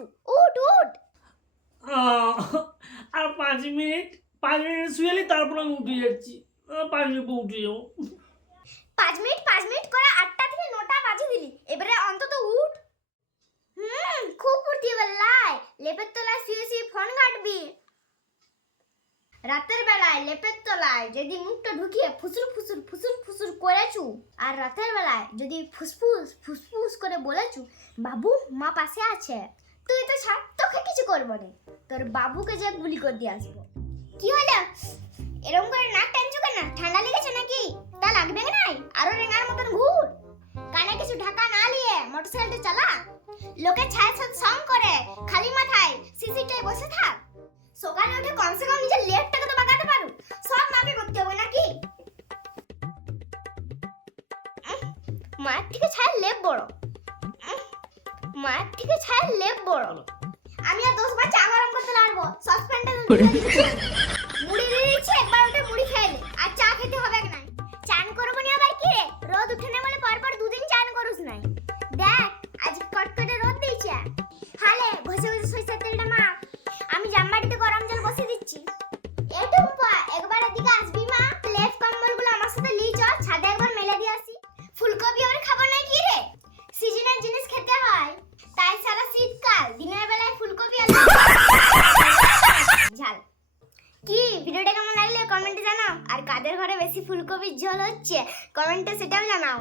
হাসু উঠ উঠ আর পাঁচ মিনিট পাঁচ মিনিট শুয়েলি তারপর আমি উঠে যাচ্ছি। পাঁচ মিনিট উঠে যাব। পাঁচ মিনিট পাঁচ মিনিট করে আটটা থেকে নটা বাজে দিলি। এবারে অন্তত উঠ। হুম খুব উঠতি এবার লাই। লেপের তলায় শুয়ে শুয়ে ফোন ঘাটবি। রাতের বেলায় লেপের তলায় যদি মুখটা ঢুকিয়ে ফুসুর ফুসুর ফুসুর ফুসুর করেছু আর রাতের বেলায় যদি ফুসফুস ফুসফুস করে বলেছু বাবু মা পাশে আছে। তুই তো ছাড় তোকে কিছু করব না। তোর বাবুকে যে গুলি করে দিয়ে আসব। কি হলো? এরকম করে নাক টানছু কেন? ঠান্ডা লেগেছে নাকি? তা লাগবে নাই? আরও রেঙার মতন ঘুর। কানে কিছু ঢাকা না নিয়ে মোটরসাইকেলটা চালা। লোকে ছায় ছাদ সং করে, খালি মাথায় সিসিটাই বসে থাক। সকালে উঠে কমসে কম নিজের লেফটটাকে তো বাগাতে পারো। সব মাপে করতে হবে নাকি? মায়ের থেকে ছায়ের লেপ বড়। মায়ের থেকে ছায় লেপ বড় আমি। আর দশ বার চা গরম করতে লাগবো সসপ্যানটা ভিডিওটা কেমন লাগলে? কমেন্টে জানাও। আর কাদের ঘরে বেশি ফুলকপির ঝোল হচ্ছে? কমেন্টে সেটাও জানাও।